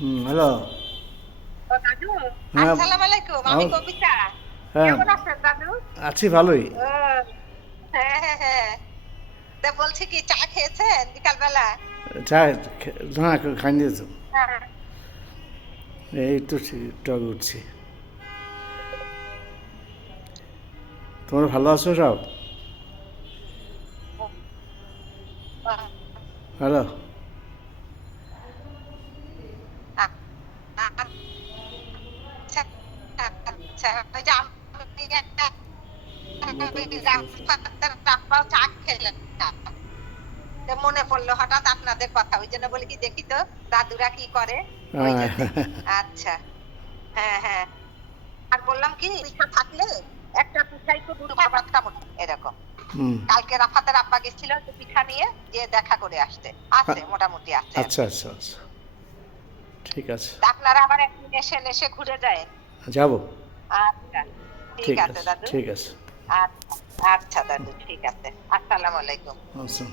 Hello. ও দাদু, হ্যাঁ। আসসালামু আলাইকুম। আমি কবিতা। হ্যাঁ, কেমন আছেন দাদু? আছি ভালোই। ও, হ্যাঁ হ্যাঁ হ্যাঁ। তা বলছি কি, চা খেয়েছেন বিকাল বেলা? চা না খাই নিয়েছো? হ্যাঁ। এই তো একটু আগে উঠছি। তোমরা ভালো আছো সব? হ্যালো। আচ্ছা আচ্ছা। ওই যে আমি একটা রাস্তাও চা খেলাম। তো মনে পড়লো হঠাৎ আপনাদের কথা, ওই জন্য বলি কি দেখি তো দাদুরা কি করে, ওই হ্যাঁ, জন্যে। আচ্ছা। হ্যাঁ হ্যাঁ। আর বললাম কি, পিঠা থাকলে একটা পিঠাই তো দুটো ভাত কামড় এরকম। হুম। কালকে রাফাতের আব্বা গেছিল তো পিঠা নিয়ে, যে দেখা করে আসতে। আছে, মোটামুটি আছে আর আচ্ছা কি। আচ্ছা আচ্ছা, ঠিক আছে। তা আপনারা আবার একদিন এসে ঘুরে যায়। যাবো। আচ্ছা। ঠিক ঠিক আছে আছে দাদু। ঠিক আছে। আচ্ছা। আচ্ছা দাদু, ঠিক আছে। আসসালামু আলাইকুম। আচ্ছা।